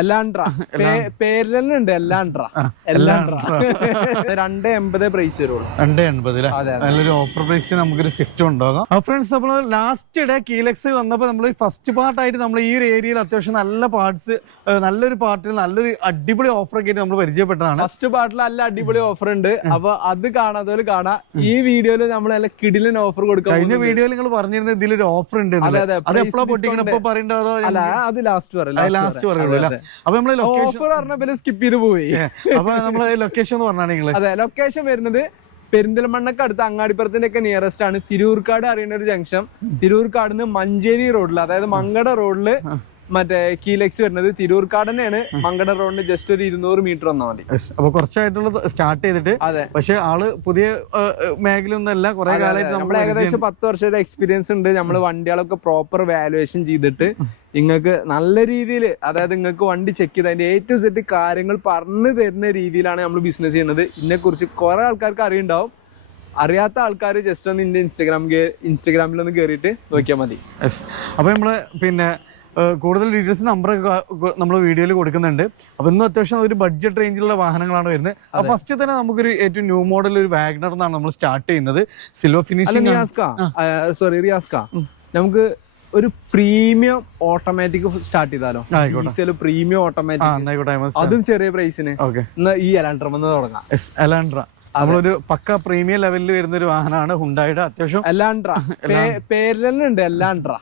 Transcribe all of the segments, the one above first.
എല്ലാണ്ട്ര പേരിൽ തന്നെ ഉണ്ട്. എല്ലാണ്ട്ര 280 പ്രൈസ് വരുള്ളൂ. 280 നല്ലൊരു ഓഫർ പ്രൈസ് നമുക്കൊരു സ്വിഫ്റ്റ് ഉണ്ടാകാം. ഫ്രണ്ട്സ്, നമ്മൾ ലാസ്റ്റ് ഡേ കീലക്സ് വന്നപ്പോൾ നമ്മൾ ഫസ്റ്റ് പാർട്ടായിട്ട് നമ്മൾ ഈ ഒരു ഏരിയയിൽ അത്യാവശ്യം നല്ല പാർട്സ്, നല്ലൊരു പാർട്ടിൽ നല്ലൊരു അടിപൊളി ഓഫർ ഒക്കെ ആയിട്ട് നമ്മൾ പരിചയപ്പെട്ടതാണ്. ഫസ്റ്റ് പാർട്ടിൽ നല്ല അടിപൊളി ഓഫർ ഉണ്ട്. അപ്പൊ അത് കാണാത്തവര് കാണാം. ഈ വീഡിയോയിൽ നമ്മൾ നല്ല കിടിലൻ ഓഫർ കൊടുക്കാം. കഴിഞ്ഞ വീഡിയോയിൽ നിങ്ങൾ പറഞ്ഞിരുന്ന ഇതിലൊരു ഓഫർ ഉണ്ട്. അത് എപ്പോഴാണ് പൊട്ടിക്കണം? ഇപ്പൊ പറയണ്ടോ? അത് ലാസ്റ്റ് പറയുള്ളൂ. അപ്പൊ നമ്മള് ഓഫർ പറഞ്ഞ സ്കിപ്പ് ചെയ്ത് പോയി. അപ്പൊ നമ്മള് ലൊക്കേഷൻ പറഞ്ഞാണ് നിങ്ങള്. അതെ, ലൊക്കേഷൻ വരുന്നത് പെരിന്തൽമണ്ണക്ക് അടുത്ത് അങ്ങാടിപ്പുറത്തിന്റെ ഒക്കെ നിയറസ്റ്റ് ആണ്. തിരൂർക്കാട് അറിയുന്ന ഒരു ജംഗ്ഷൻ. തിരൂർക്കാട് നിന്ന് മഞ്ചേരി റോഡിൽ, അതായത് മങ്കട റോഡില് മറ്റേ കീലക്സ് വരുന്നത് തിരൂർക്കാട് തന്നെയാണ്. മങ്കട റോഡിന് ജസ്റ്റ് ഒരു 200 മീറ്റർ വന്നാൽ മതി. അപ്പൊ കുറച്ചായിട്ടുള്ള സ്റ്റാർട്ട് ചെയ്തിട്ട്. അതെ, പക്ഷെ ആള് പുതിയ മേഖലയൊന്നല്ല, കുറെ കാലമായിട്ട് നമ്മൾ ഏകദേശം 10 വർഷത്തെ എക്സ്പീരിയൻസ് ഉണ്ട്. നമ്മൾ വണ്ടികളൊക്കെ പ്രോപ്പർ വാലുവേഷൻ ചെയ്തിട്ട് നിങ്ങൾക്ക് നല്ല രീതിയിൽ, അതായത് നിങ്ങൾക്ക് വണ്ടി ചെക്ക് ചെയ്ത് അതിന്റെ A to Z കാര്യങ്ങൾ പറഞ്ഞു തരുന്ന രീതിയിലാണ് നമ്മൾ ബിസിനസ് ചെയ്യുന്നത്. ഇതിനെ കുറിച്ച് കുറെ ആൾക്കാർക്ക് അറിയുണ്ടാവും. അറിയാത്ത ആൾക്കാർ ജസ്റ്റ് ഒന്ന് എന്റെ ഇൻസ്റ്റാഗ്രാമിൽ ഒന്ന് കയറിയിട്ട് നോക്കിയാൽ മതി. അപ്പൊ നമ്മള് പിന്നെ കൂടുതൽ ഡീറ്റെയിൽസ് നമ്പറൊക്കെ നമ്മൾ വീഡിയോയിൽ കൊടുക്കുന്നുണ്ട്. അപ്പൊ ഇന്നും അത്യാവശ്യം ഒരു ബഡ്ജറ്റ് റേഞ്ചിലുള്ള വാഹനങ്ങളാണ് വരുന്നത്. അപ്പൊ ഫസ്റ്റ് തന്നെ നമുക്കൊരു ഏറ്റവും ന്യൂ മോഡൽ ഒരു വാഗ്നർ എന്നാണ് നമ്മൾ സ്റ്റാർട്ട് ചെയ്യുന്നത്. Silver finishing. റിയാസ്ക, നമുക്ക് ഒരു പ്രീമിയം ഓട്ടോമാറ്റിക് സ്റ്റാർട്ട് ചെയ്താലോ? ഡീസൽ പ്രീമിയം ഓട്ടോമാറ്റിക്, അതും ചെറിയ പ്രൈസിന്. ഈ എലാൻഡ്ര വന്ന് തുടങ്ങാം. എലാൻഡ്ര നമ്മളൊരു പക്ക പ്രീമിയം ലെവലിൽ വരുന്ന ഒരു വാഹനമാണ് ഹുണ്ടായുടെ. അത്യാവശ്യം എല്ലാണ്ട്ര പേരിൽ തന്നെ ഉണ്ട്. എല്ലാണ്ട്ര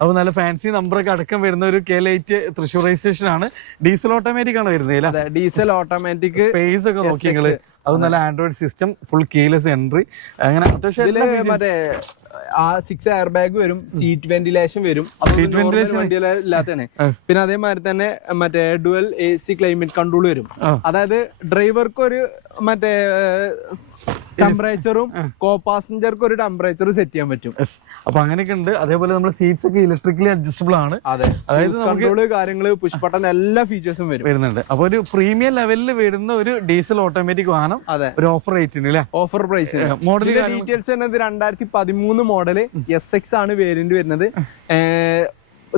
അപ്പൊ നല്ല ഫാൻസി നമ്പറൊക്കെ അടക്കം വരുന്ന ഒരു K8 തൃശ്ശൂർ രജിസ്ട്രേഷൻ ആണ്. ഡീസൽ ഓട്ടോമാറ്റിക് ആണ് വരുന്നത്. Diesel automatic. സ്പേസ് ഒക്കെ നോക്കി നിങ്ങള്. അത് നല്ല Android system, full keyless entry, അങ്ങനെ അത്യാവശ്യം മറ്റേ 6 എയർ ബാഗ് വരും, സീറ്റ് വെന്റിലേഷൻ വരും. ഇല്ലാത്തതാണ്. പിന്നെ അതേമാതിരി തന്നെ മറ്റേ ഡുവൽ AC ക്ലൈമറ്റ് കൺട്രോൾ വരും. അതായത് ഡ്രൈവർക്ക് ഒരു മറ്റേ ടെമ്പറേച്ചറും കോ പാസഞ്ചർക്ക് ഒരു ടെമ്പറേച്ചർ സെറ്റ് ചെയ്യാൻ പറ്റും. അപ്പൊ അങ്ങനെയൊക്കെ ഉണ്ട്. അതേപോലെ നമ്മുടെ സീറ്റ്സ് ഒക്കെ ഇലക്ട്രിക്കലി അഡ്ജസ്റ്റബിൾ ആണ്. അതായത് കൺട്രോള് കാര്യങ്ങള് പുഷ് ബട്ടൺ എല്ലാ ഫീച്ചേഴ്സും വരുന്നുണ്ട്. അപ്പൊ ഒരു പ്രീമിയം ലെവലിൽ വരുന്ന ഒരു ഡീസൽ ഓട്ടോമാറ്റിക് വാഹനം ഒരു ഓഫർ റേറ്റിന് അല്ലെ, ഓഫർ പ്രൈസ്. മോഡൽ ഡീറ്റെയിൽസ് വരുന്നത് 2013 മോഡല് SX ആണ് വേരിയന്റ് വരുന്നത്.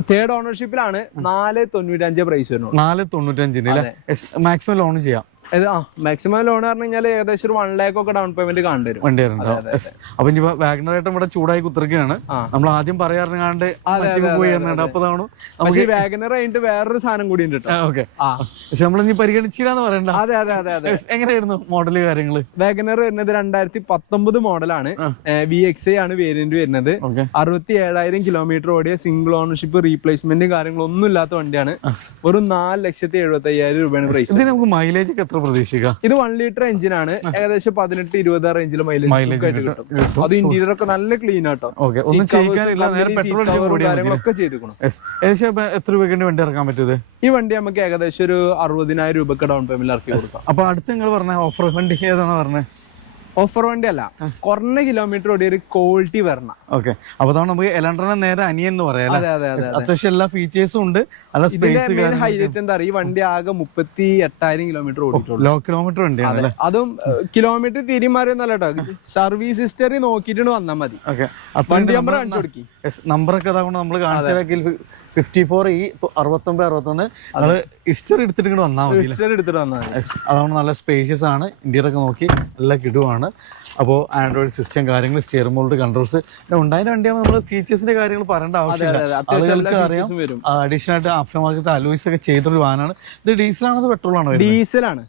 തേർഡ് ഓണർഷിപ്പിലാണ്. 495 പ്രൈസ് വരുന്നത്. 495 മാക്സിമം ലോൺ ചെയ്യാം. മാക്സിമം ലോൺ പറഞ്ഞു കഴിഞ്ഞാൽ ഏകദേശം ഒരു 1 lakh ഒക്കെ ഡൗൺ പേയ്മെന്റ് കാണേണ്ടി വരും. അപ്പൊ ഇനി വാഗ്നറായിട്ട് ഇവിടെ ചൂടായി കുത്തിരിക്കുകയാണ്. നമ്മൾ ആദ്യം പറയാറുണ്ട് പക്ഷേ വാഗനർ കഴിഞ്ഞിട്ട് വേറൊരു സാധനം കൂടി ഉണ്ട്. പക്ഷെ നമ്മളിനി പരിഗണിച്ചില്ലാന്ന് പറയണ്ട. അതെ. എങ്ങനെയായിരുന്നു മോഡല് കാര്യങ്ങള്? വാഗനർ വരുന്നത് 2019 മോഡലാണ്. VXI ആണ് വേരിയന്റ് വരുന്നത്. 67,000 കിലോമീറ്റർ ഓടിയ സിംഗിൾ ഓണർഷിപ്പ്, റീപ്ലേസ്മെന്റ് കാര്യങ്ങളൊന്നും ഇല്ലാത്ത വണ്ടിയാണ്. ഒരു 4,75,000 രൂപയാണ് പ്രൈസ്. ഇത് നമുക്ക് മൈലേജ് ഒക്കെ എത്ര പ്രതീക്ഷിക്കാം? ഇത് 1 ലിറ്റർ എഞ്ചിനാണ്. ഏകദേശം 18-20 റേഞ്ചിൽ മൈലേജ് കിട്ടും. അത് ഇന്റീരിയർ ഒക്കെ നല്ല ക്ലീൻ ആട്ടോ. കാര്യങ്ങളൊക്കെ ചെയ്തിരിക്കണം. ഏകദേശം എത്ര രൂപയ്ക്ക് വണ്ടി ഇറക്കാൻ പറ്റുന്നത്? ഈ വണ്ടി നമുക്ക് ഏകദേശം ഒരു 60,000 രൂപക്ക് ഡൗൺ പേയ്മെന്റ് ഇറക്കി കൊടുക്കാം. അപ്പൊ അടുത്ത് നിങ്ങൾ പറഞ്ഞ ഓഫർ വണ്ടി ഏതാണെന്ന് പറഞ്ഞത്? ഓഫർ വണ്ടി അല്ല, കുറഞ്ഞ കിലോമീറ്റർ ഓടിയ ഒരു ക്വാളിറ്റി വരണം. ഓക്കെ, അപ്പൊ നമുക്ക് എലാൻഡ്രനെ നേരെ അനിയൻ എന്ന് പറയാം. അത്യാവശ്യം എല്ലാ ഫീച്ചേഴ്സും ഉണ്ട്. ഹൈലൈറ്റ് എന്താ പറയുക, ഈ വണ്ടി ആകെ 38,000 കിലോമീറ്റർ ഓടിയിട്ടുള്ളൂ. ലോ കിലോമീറ്റർ വണ്ടിയാണ്. അതും കിലോമീറ്റർ തീരുമാനമൊന്നുമല്ല കേട്ടോ. സർവീസ് ഹിസ്റ്ററി നോക്കിയിട്ട് വന്നാൽ മതി. വണ്ടി നമ്പർ കാണിച്ചു കൊടുക്കി. നമ്പറൊക്കെ അതാകൊണ്ട് നമ്മൾ കാണിച്ചാൽ 54 ഈ 69-61 നമ്മള് ഹിസ്റ്ററി എടുത്തിട്ട് ഇങ്ങോട്ട് വന്നാൽ മതി. അതാണ് നല്ല സ്പേഷ്യസ് ആണ്. ഇന്റീരിയർ ഒക്കെ നോക്കി നല്ല കിടുവാണ്. അപ്പോൾ ആൻഡ്രോയിഡ് സിസ്റ്റം കാര്യങ്ങൾ, സ്റ്റിയറിംഗ് മോൾഡ് കൺട്രോൾസ് ഉണ്ടായ വണ്ടിയാകുമ്പോൾ നമ്മൾ ഫീച്ചേഴ്സിന്റെ കാര്യങ്ങൾ പറയേണ്ട ആവശ്യമില്ല. ആളുകൾക്ക് അറിയാം. അഡീഷണൽ ആയിട്ട് ആഫ്റ്റർ മാർക്കറ്റ് അലോയ്സ് ഒക്കെ ചെയ്തൊരു വാഹനമാണ്. ഇത് ഡീസലാണോ അതോ പെട്രോൾ ആണോ? ഡീസലാണ്.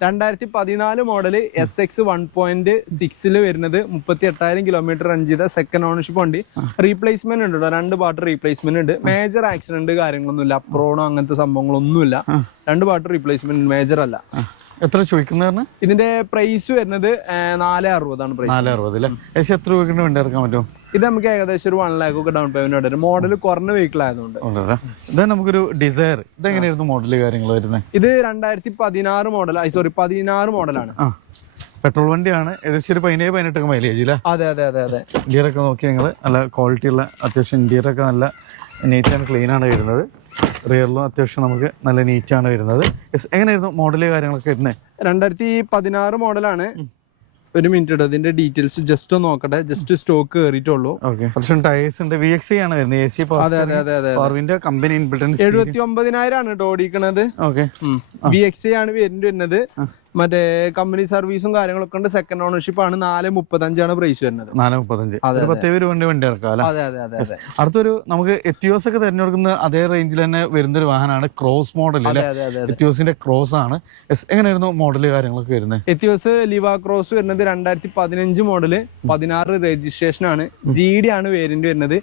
2014 മോഡല് SX 1.6 വരുന്നത്. 38,000 കിലോമീറ്റർ റൺ ചെയ്ത സെക്കൻഡ് ഓണർഷിപ്പ് വണ്ടി. റീപ്ലേസ്മെന്റ് ഉണ്ട്, 2 പാർട്ട് റീപ്ലേസ്മെന്റ് ഉണ്ട്. മേജർ ആക്സിഡന്റ് കാര്യങ്ങളൊന്നുമില്ല, അപ്രോണോ അങ്ങനത്തെ സംഭവങ്ങളൊന്നുമില്ല. 2 പാർട്ട് റീപ്ലേസ്മെന്റ്, മേജർ അല്ല. എത്ര ചോദിക്കുന്ന? ഇതിന്റെ പ്രൈസ് വരുന്നത് 460 ആണ്. 460 അല്ലേ? ഏകദേശം എത്ര രൂപയ്ക്ക് വണ്ടി ഇറക്കാൻ പറ്റും? ഇത് നമുക്ക് ഏകദേശം ഒരു 1 lakh ഒക്കെ ഡൗൺ പേയ്മെന്റ് വരും. മോഡൽ കുറഞ്ഞ വെഹിക്കിൾ ആയതുകൊണ്ട്. ഇത് നമുക്കൊരു ഡിസയർ. ഇതെങ്ങനെയായിരുന്നു മോഡല് കാര്യങ്ങൾ വരുന്നത്? ഇത് 2016 മോഡൽ, 16 മോഡലാണ്. പെട്രോൾ വണ്ടിയാണ്. ഏകദേശം ഒരു 17-18 മൈലേജ് അല്ലേ? അതെ. ഇന്റീരിയർ ഒക്കെ നോക്കി നിങ്ങൾ നല്ല ക്വാളിറ്റി ഉള്ള, അത്യാവശ്യം ഇന്റീരിയർ ഒക്കെ നല്ല നീറ്റ് ആൻഡ് ക്ലീൻ ആണ് വരുന്നത്. റിയറിലും അത്യാവശ്യം നമുക്ക് നല്ല നീറ്റാണ് വരുന്നത്. എങ്ങനെയായിരുന്നു മോഡല് കാര്യങ്ങളൊക്കെ വരുന്നത്? 2016 മോഡലാണ്. ഒരു മിനിറ്റ് ഇട്ടോ, ഇതിന്റെ ഡീറ്റെയിൽസ് ജസ്റ്റ് ഒന്ന് നോക്കട്ടെ. ജസ്റ്റ് സ്റ്റോക്ക് കയറിയിട്ടുള്ളൂ. ടയേഴ്സ് ഉണ്ട്, VXC ആണ് വരുന്നത്, AC പവർ കമ്പനി ഇൻബിൽറ്റ് 79,000 ആണ് കേട്ടോ ഓടിക്കണത്. VXC ആണ് വരുന്നത്. മറ്റേ കമ്പനി സർവീസും കാര്യങ്ങളൊക്കെ ഉണ്ട്. സെക്കൻഡ് ഓണർഷിപ്പ് ആണ്. 435 പ്രൈസ് വരുന്നത്. 435 വണ്ടി ഇറക്കാം. അടുത്തൊരു നമുക്ക് എത്തിയോസ് ഒക്കെ തിരഞ്ഞെടുക്കുന്ന അതേ റേഞ്ചിൽ തന്നെ വരുന്നൊരു വാഹനമാണ് ക്രോസ് മോഡൽ. എത്തിയോസിന്റെ ക്രോസ് ആണ്. എങ്ങനെയായിരുന്നു മോഡല് കാര്യങ്ങളൊക്കെ വരുന്നത്? എത്തിയോസ് ലിവ ക്രോസ് വരുന്നത് 2015 മോഡല്, 16 രജിസ്ട്രേഷൻ ആണ്. GD ആണ് വേരിയന്റ് വരുന്നത്.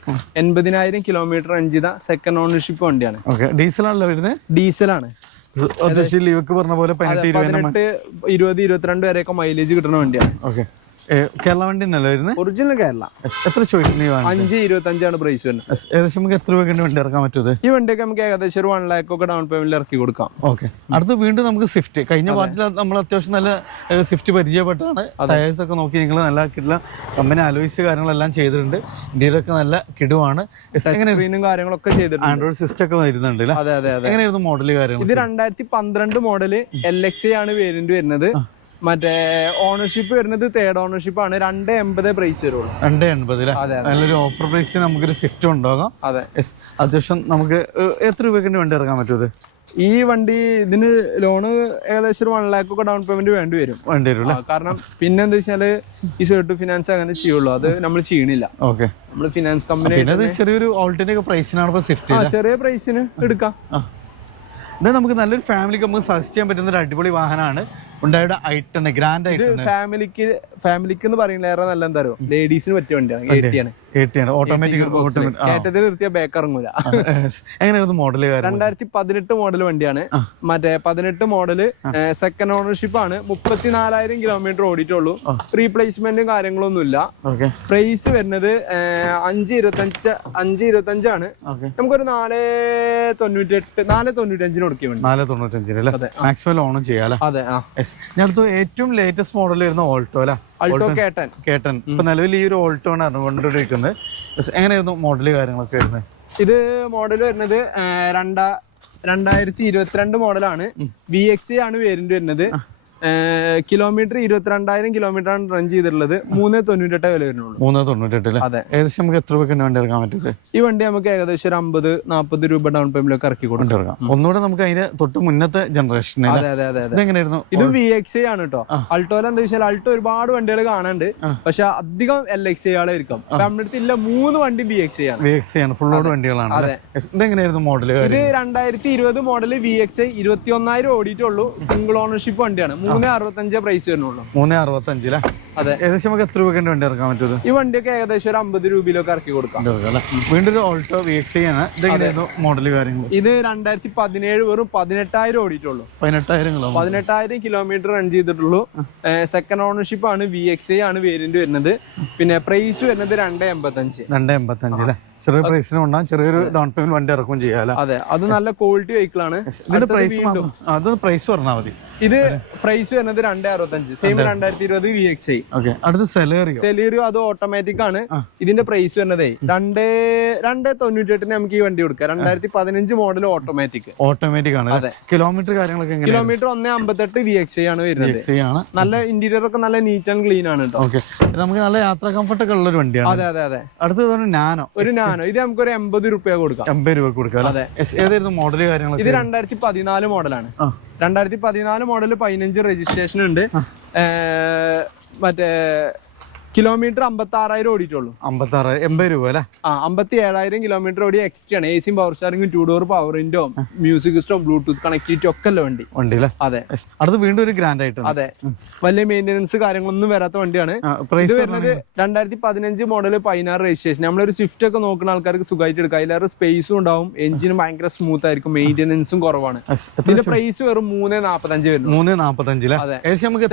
80,000 കിലോമീറ്റർ റൺ ചെയ്ത സെക്കൻഡ് ഓണർഷിപ്പ് വണ്ടിയാണ്. ഡീസൽ ആണല്ലോ വരുന്നത്? ഡീസലാണ്. പറഞ്ഞ പോലെ 18, 20, 22 വരെയൊക്കെ മൈലേജ് കിട്ടുന്ന വണ്ടിയാണ്. കേരള വണ്ടി വരുന്നത്? ഒറിജിനൽ കേരള. എത്ര ചോദിക്കുന്നത്? 525 പ്രൈസ് വരുന്നത്. ഏകദേശം നമുക്ക് എത്ര രൂപ വണ്ടി ഇറക്കാൻ പറ്റുമത്? ഈ വണ്ടിയൊക്കെ നമുക്ക് ഏകദേശം ഒരു 1 lakh ഒക്കെ ഡൗൺ പേയ്മെന്റിൽ ഇറക്കി കൊടുക്കാം. അടുത്ത് വീണ്ടും നമുക്ക് സ്വിഫ്റ്റ്. കഴിഞ്ഞ പാർട്ടിൽ നമ്മൾ അത്യാവശ്യം നല്ല സ്വിഫ്റ്റ് പരിചയപ്പെട്ടാണ്. ടയേഴ്സ് ഒക്കെ നോക്കി നിങ്ങൾ നല്ല കിട്ടില്ല. കമ്പനി അലോയ്സ് കാര്യങ്ങളെല്ലാം ചെയ്തിട്ടുണ്ട്. ഇന്ത്യയിലൊക്കെ നല്ല കിടുവാണ്. സ്ക്രീനും കാര്യങ്ങളൊക്കെ ചെയ്തിട്ടുണ്ട്. ആൻഡ്രോയിഡ് സിസ്റ്റം ഒക്കെ വരുന്നുണ്ട്. എങ്ങനെയായിരുന്നു മോഡല് കാര്യങ്ങൾ? ഇത് 2012 മോഡല് LXA ആണ് വേരിയന്റ് വരുന്നത്. മറ്റേ ഓണർഷിപ്പ് വരുന്നത് 3rd ഓണർഷിപ്പ് ആണ്. 280 പ്രൈസ് വരുള്ളൂ. 280. നല്ലൊരു ഓഫർ പ്രൈസ് നമുക്കൊരു സ്വിഫ്റ്റ് ഉണ്ടാകാം. അത്യാവശ്യം നമുക്ക് എത്ര രൂപയ്ക്ക് വണ്ടി ഇറക്കാൻ പറ്റുമത്? ഈ വണ്ടി ഇതിന് ലോണ് ഏകദേശം ഒരു 1 lakh ഒക്കെ ഡൗൺ പേയ്മെന്റ് വേണ്ടി വരും. കാരണം പിന്നെ എന്താ വെച്ചാല് ഈ സെർട്ട് ഫിനാൻസ് അങ്ങനെ ചെയ്യുള്ളൂ. അത് നമ്മൾ ചെയ്യണില്ല. നമ്മൾ ഫിനാൻസ് കമ്പനി ചെറിയൊരു ഓൾട്ടർനേറ്റീവ് പ്രൈസിനാണ് സ്വിഫ്റ്റ്. ചെറിയ പ്രൈസിന് എടുക്കാം. ഇത് നമുക്ക് നല്ലൊരു ഫാമിലിക്ക് നമുക്ക് സജസ്റ്റ് ചെയ്യാൻ പറ്റുന്ന ഒരു അടിപൊളി വാഹനമാണ് ഉണ്ടായുടെ ഐ10 ഗ്രാൻഡ് ഐ10. ഫാമിലിക്ക് എന്ന് പറയുന്നത് നല്ല എന്താ പറയുക, ലേഡീസിന് പറ്റിയ വണ്ടിയാണ്. ഓട്ടോമാറ്റിക് നിർത്തിയ ബാക്ക് ഇറങ്ങൂല. എങ്ങനെയായിരുന്നു മോഡല്? 2018 മോഡൽ വണ്ടിയാണ്. മറ്റേ 18 മോഡല് സെക്കൻഡ് ഓണർഷിപ്പ് ആണ്. 34,000 കിലോമീറ്റർ ഓടിയിട്ടുള്ളൂ. റീപ്ലേസ്മെന്റും കാര്യങ്ങളൊന്നുമില്ല. പ്രൈസ് വരുന്നത് 525 ആണ്. നമുക്കൊരു 495 കൊടുക്കാൻ വേണ്ടി. 495 മാക്സിമം ലോണും ചെയ്യാം. അതെ. ഞാൻ ഏറ്റവും ലേറ്റസ്റ്റ് മോഡൽ വരുന്ന ഓൾട്ടോ അല്ലെ? ആൾട്ടോ കേട്ടൻ. ഇപ്പൊ നിലവിൽ ഈ ഒരു ഓൾട്ടോ ആണ് കൊണ്ടിരിക്കുന്നത്. എങ്ങനെയായിരുന്നു മോഡല് കാര്യങ്ങളൊക്കെ വരുന്നത്? ഇത് മോഡൽ വരുന്നത് 2022 മോഡലാണ്. VXA ആണ് വേരിയന്റ് വരുന്നത്. കിലോമീറ്റർ 22,000 കിലോമീറ്റർ ആണ് റൺ ചെയ്തിട്ടുള്ളത്. 398 വില വരുന്നുള്ളൂ. 398. അതെ. ഏകദേശം നമുക്ക് എത്ര രൂപ വണ്ടി ഇറക്കാൻ പറ്റില്ല? ഈ വണ്ടി നമുക്ക് ഏകദേശം ഒരു 50-40 രൂപ ഡൗൺ പേയ്മെന്റിലൊക്കെ ഇറക്കി കൊടുക്കാം. ഒന്നുകൂടെ നമുക്ക് അതിന് തൊട്ട് മുന്നത്തെ ജനറേഷൻ. എങ്ങനെയായിരുന്നു? ഇത് VXA ആണ് കേട്ടോ. അൾട്ടോയിൽ എന്താ വെച്ചാൽ അൾട്ടോ ഒരുപാട് വണ്ടികൾ കാണാനുണ്ട്. പക്ഷെ അധികം LXA ആളായിരിക്കും. നമ്മുടെ അടുത്ത് ഇല്ല 3 വണ്ടി VXA ആണ്. ഫുൾ ലോഡ് വണ്ടികളാണ്. ഇതെങ്ങനെയായിരുന്നു മോഡല്? ഇത് 2020 മോഡല് VXA 21,000 ഓടിയിട്ടുള്ളൂ. സിംഗിൾ ഓണർഷിപ്പ് വണ്ടിയാണ്. 365 പ്രൈസ് വരുന്നുള്ളൂ. 365. അതെ. ഏകദേശം നമുക്ക് എത്ര രൂപ വണ്ടി ഇറക്കാൻ പറ്റും? ഈ വണ്ടിയൊക്കെ ഏകദേശം ഒരു 50 രൂപയിലൊക്കെ ഇറക്കി കൊടുക്കാം. വീണ്ടും ഒരു ഓൾട്ടോ VXA ആണ്. ഇതെങ്ങനെയായിരുന്നു മോഡല് കാര്യങ്ങൾ? ഇത് 2017 വെറും 18,000 ഓടിയിട്ടുള്ളൂ. 18,000 കിലോമീറ്റർ റൺ ചെയ്തിട്ടുള്ളൂ. സെക്കൻഡ് ഓണർഷിപ്പ് ആണ്. VXA ആണ് വേരിയന്റ് വരുന്നത്. പിന്നെ പ്രൈസ് വരുന്നത് 285. 285. ചെറിയ പ്രൈസിന് ഉണ്ടാകും. ചെറിയൊരു ഡൗൺ പേയ്മെന്റ് വണ്ടി ഇറക്കും ചെയ്യാലോ. അതെ, അത് നല്ല ക്വാളിറ്റി വെഹിക്കിൾ ആണ്. ഇതിന്റെ പ്രൈസ് പ്രൈസ് പറഞ്ഞാൽ മതി. ഇത് പ്രൈസ് വരുന്നത് 265. Same 2020 VXA. അടുത്ത സെലേറിയോ. അത് ഓട്ടോമാറ്റിക് ആണ്. ഇതിന്റെ പ്രൈസ് വരുന്നത് 298 നമുക്ക് ഈ വണ്ടി കൊടുക്കാം. 2015 മോഡൽ ഓട്ടോമാറ്റിക് ആണ്. അതെ. കിലോമീറ്റർ കാര്യങ്ങളൊക്കെ കിലോമീറ്റർ 158 VXA ആണ് വരുന്നത്. നല്ല ഇന്റീരിയർ ഒക്കെ നല്ല നീറ്റ് ആൻഡ് ക്ലീൻ ആണ് കേട്ടോ. നമുക്ക് നല്ല യാത്രാ കംഫർട്ട് ഒക്കെ ഉള്ള ഒരു വണ്ടിയാണ്. അതെ. അടുത്തത് നാനോ. ഇത് നമുക്കൊരു 80 രൂപ കൊടുക്കാം. 80 രൂപ കൊടുക്കാം. അതെ. ഏതായിരുന്നു മോഡല് കാര്യങ്ങൾ? ഇത് 2014 മോഡലാണ്. 2014 മോഡല് 15 രജിസ്ട്രേഷൻ ഉണ്ട്. മറ്റേ കിലോമീറ്റർ 56,000 ഓടിയിട്ടുള്ളൂ. 56,000. 80 രൂപ അല്ലേ? 57,000 കിലോമീറ്റർ ഓടി. എക്സ്ട്രാ ആണ്. AC പവർ സ്റ്റാറിംഗും 2 door power window, music system, Bluetooth connectivity ഒക്കെ ഉള്ള വണ്ടി. അതെ. അടുത്ത് വീണ്ടും ഒരു ഗ്രാൻഡ് ആയിട്ട്. അതെ. വലിയ മെയിൻ്റെനൻസ് കാര്യങ്ങളൊന്നും വരാത്ത വണ്ടിയാണ്. ഇത് വരുന്നത് 2015 മോഡൽ 16 രജിസ്ട്രേഷൻ. നമ്മളൊരു സ്വിഫ്റ്റ് ഒക്കെ നോക്കുന്ന ആൾക്കാർക്ക് സുഖമായിട്ട് എടുക്കാം. അതിലേറെ സ്പേസും ഉണ്ടാവും. എഞ്ചിനും ഭയങ്കര സ്മൂത്ത് ആയിരിക്കും. മെയിൻ്റെനൻസും കുറവാണ്. ഇതിന്റെ പ്രൈസ് വെറും 345 വരുന്നു. 345. അതെ.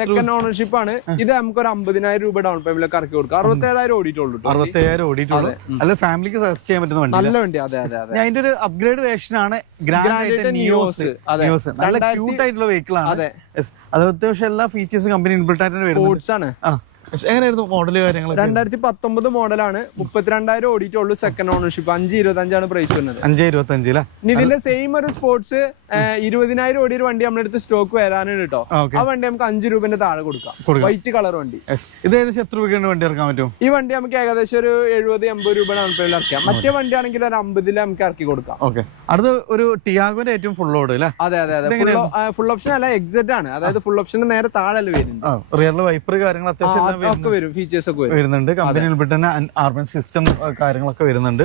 സെക്കൻഡ് ഓണർഷിപ്പ് ആണ്. ഇത് നമുക്ക് ഒരു 50,000 രൂപ ഡൗൺ പേയ്മെന്റ് ഇറക്കി കൊടുക്കാം. 67,000 ഓടിയിട്ടുള്ളൂ. 67,000 ഓടിയിട്ടുള്ളൂ. അല്ല, ഫാമിലിക്ക് സജസ്റ്റ് ചെയ്യാൻ പറ്റുന്ന വണ്ടി. നല്ല വണ്ടി. അതെ. അതിന്റെ ഒരു അപ്ഗ്രേഡ് വേർഷൻ ആണ് ഗ്രാൻഡ് നിയോസ്. നല്ല ക്യൂട്ട് ആയിട്ടുള്ള വെഹിക്കിൾ ആണ്. അത് അത്യാവശ്യം എല്ലാ ഫീച്ചേഴ്സും കമ്പനി ഇൻബിൽറ്റ് ആയിട്ട് സ്പോർട്സ് ആണ്. എങ്ങനെയായിരുന്നു മോഡൽ കാര്യങ്ങൾ? 2019 മോഡലാണ്, 32,000 ഓടിയിട്ടുള്ളൂ, സെക്കൻഡ് ഓണർഷിപ്പ്, 5,25,000 പ്രൈസ് വരുന്നത്. 5,25 അല്ലേ? ഇനി ഇതിന്റെ സെയിം ഒരു സ്പോർട്സ് 20,000 ഓടിയൊരു വണ്ടി നമ്മുടെ അടുത്ത് സ്റ്റോക്ക് വരാനാണ് കേട്ടോ. ആ വണ്ടി നമുക്ക് 5 രൂപന്റെ താഴെ കൊടുക്കാം, വൈറ്റ് കളർ വണ്ടി. ഇത് ഏകദേശം എത്ര രൂപയ്ക്ക് വണ്ടി ഇറക്കാൻ പറ്റും? ഈ വണ്ടി നമുക്ക് ഏകദേശം ഒരു 70-80 രൂപയുടെ ആൺപേരിൽ ഇറക്കാം. മറ്റേ വണ്ടി ആണെങ്കിൽ ഒരു 50 നമുക്ക് ഇറക്കി കൊടുക്കാം. ഓക്കെ, അടുത്ത ഒരു ടിയാഗോന്റെ ഏറ്റവും ഫുൾ ലോഡ് അല്ലേ? അതെ അതെ അതെ, ഫുൾ ഓപ്ഷൻ അല്ല, എക്സെറ്റ് ആണ്. അതായത് ഫുൾ ഓപ്ഷന്റെ നേരെ താഴെ വരുന്നത്. റിയർ വൈപ്പർ കാര്യങ്ങൾ അത്യാവശ്യം ഒക്കെ വരും, ഫീച്ചേഴ്സ് ഒക്കെ വരുന്നുണ്ട്. കമ്പനിയിൽ തന്നെ ആർബൻ സിസ്റ്റം കാര്യങ്ങളൊക്കെ വരുന്നുണ്ട്.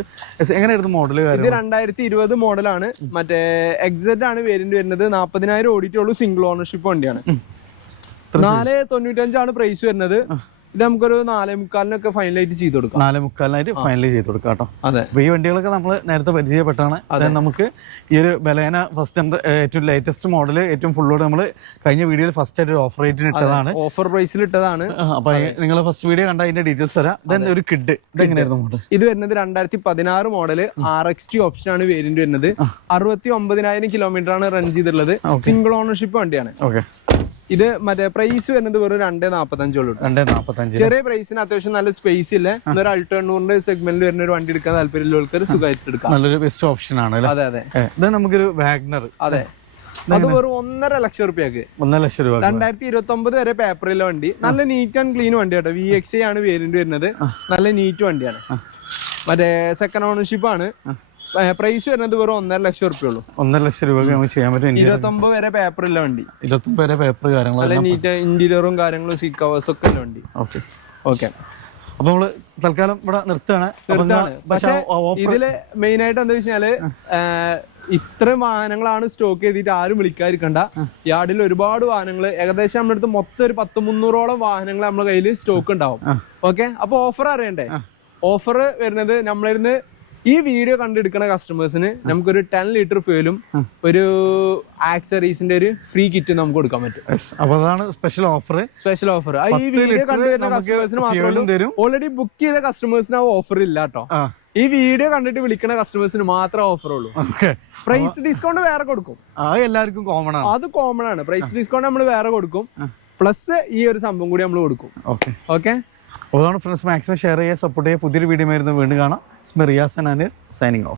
എങ്ങനെയായിരുന്നു മോഡൽ? ഇത് 2020 മോഡലാണ്, മറ്റേ എക്സെറ്റ് ആണ് വേരിയന്റ് വരുന്നത്. 40,000 ഓടിയിട്ടുള്ളൂ, സിംഗിൾ ഓണർഷിപ്പ് വണ്ടിയാണ്. 495 പ്രൈസ് വരുന്നത്. ഇത് നമുക്കൊരു 4.25 ഫൈനലായിട്ട് ചെയ്ത് കൊടുക്കാം. 4.25 ഫൈനലൈസ് ചെയ്ത് കൊടുക്കാം കേട്ടോ. അതെ, ഈ വണ്ടികളൊക്കെ നമ്മൾ നേരത്തെ പരിചയപ്പെട്ടാണ്. നമുക്ക് ഈ ഒരു ബലേന ഫസ്റ്റ് ഏറ്റവും ലേറ്റസ്റ്റ് മോഡൽ ഏറ്റവും ഫുള്ളോട് നമ്മൾ കഴിഞ്ഞ വീഡിയോയിൽ ഫസ്റ്റ് ആയിട്ട് ഓഫർ റേറ്റിന് ഇട്ടതാണ്, ഓഫർ പ്രൈസിൽ ഇട്ടതാണ്. അപ്പൊ നിങ്ങൾ ഫസ്റ്റ് വീഡിയോ കണ്ട അതിന്റെ ഡീറ്റെയിൽസ് തരാം. ദെൻ ഒരു കിഡ്, ഇതെങ്ങനെയായിരുന്നു മോഡൽ? ഇത് വരുന്നത് 2016 മോഡല്, RXT ഓപ്ഷൻ ആണ് വേരിയന്റ് വരുന്നത്. 69,000 കിലോമീറ്റർ ആണ് റൺ ചെയ്തിട്ടുള്ളത്, സിംഗിൾ ഓണർഷിപ്പ് വണ്ടിയാണ്. ഓക്കെ, ഇത് മറ്റേ പ്രൈസ് വരുന്നത് വെറും 2.45 ഉള്ളൂ. 2.45 ചെറിയ പ്രൈസിന് അത്യാവശ്യം നല്ല സ്പേസ് ഇല്ല. ഒരു അൾട്ടോ 800 സെഗ്മെന്റിൽ വരുന്ന ഒരു വണ്ടി എടുക്കാൻ താല്പര്യമുള്ളവർക്ക് സുഖമായിട്ട് എടുക്കാം. നല്ലൊരു ബെസ്റ്റ് ഓപ്ഷൻ ആണ്. അതെ അതെ, ഇത് നമുക്കൊരു വാഗ്നർ. അതെ, അത് വെറും 1.5 ലക്ഷം റുപ്യക്ക്. 1.5 ലക്ഷം രൂപ. 2029 വരെ പേപ്പറിലെ വണ്ടി, നല്ല നീറ്റ് ആൻഡ് ക്ലീൻ വണ്ടി കേട്ടോ. VXI ആണ് വേരിയന്റ് വരുന്നത്, നല്ല നീറ്റ് വണ്ടിയാണ്. മറ്റേ സെക്കൻഡ് ഓണർഷിപ്പ് ആണ്. പ്രൈസ് വരുന്നത് വെറും 1.5 ലക്ഷം റുപ്യ ഉള്ളൂ. 1.5 ലക്ഷം രൂപ നമുക്ക് ചെയ്യാൻ പറ്റും. 29 വരെ പേപ്പറില്ല വണ്ടി, 29 വരെ പേപ്പർ കാര്യങ്ങൾ, നല്ല നീറ്റ് ഇന്റീരിയറും കാര്യങ്ങളും, സീറ്റ് കവേഴ്സ് ഒക്കെ ഉള്ള വണ്ടി. ഓക്കെ ഓക്കെ, അപ്പൊ നമ്മള് തൽക്കാലം ഇവിടെ നിർത്തുകയാണ്. പക്ഷെ ഇതില് മെയിൻ ആയിട്ട് എന്താ വെച്ചാല്, ഇത്രയും വാഹനങ്ങളാണ് സ്റ്റോക്ക് ചെയ്തിട്ട് ആരും വിളിക്കാതിരിക്കണ്ട. യാർഡിൽ ഒരുപാട് വാഹനങ്ങൾ, ഏകദേശം നമ്മുടെ അടുത്ത് മൊത്തം ഒരു 100-300 വാഹനങ്ങൾ നമ്മുടെ കയ്യിൽ സ്റ്റോക്ക് ഉണ്ടാവും. ഓക്കെ, അപ്പൊ ഓഫർ അറിയണ്ടേ? ഓഫർ വരുന്നത് നമ്മളിരുന്ന് ഈ വീഡിയോ കണ്ടെടുക്കുന്ന കസ്റ്റമേഴ്സിന് നമുക്കൊരു 10 ലിറ്റർ ഫ്യൂലും ഒരു ആക്സറീസിന്റെ ഒരു ഫ്രീ കിറ്റ് നമുക്ക് കൊടുക്കാൻ പറ്റും. അപ്പൊ അതാണ് സ്പെഷ്യൽ ഓഫർ. സ്പെഷ്യൽ ഓഫർ ഈ വീഡിയോ കണ്ടുവരുന്ന കസ്റ്റമേഴ്സിന് മാത്രമേ, ഓൾറെഡി ബുക്ക് ചെയ്ത കസ്റ്റമേഴ്സിന് ആ ഓഫർ ഇല്ല കേട്ടോ. ഈ വീഡിയോ കണ്ടിട്ട് വിളിക്കുന്ന കസ്റ്റമേഴ്സിന് മാത്രമേ ഓഫർ ഉള്ളൂ. പ്രൈസ് ഡിസ്കൗണ്ട് വേറെ കൊടുക്കും, എല്ലാവർക്കും കോമൺ ആണ്. അത് കോമൺ ആണ്. പ്രൈസ് ഡിസ്കൗണ്ട് നമ്മൾ വേറെ കൊടുക്കും, പ്ലസ് ഈ ഒരു സംഭവം കൂടി നമ്മൾ കൊടുക്കും. ഓക്കെ, അതാണ് ഫ്രണ്ട്സ്, മാക്സിമം ഷെയർ ചെയ്യുക, സപ്പോർട്ട് ചെയ്യുക. പുതിയൊരു വീഡിയോ ആയിരുന്നു വീണ്ടും കാണാം. Riyas and signing off.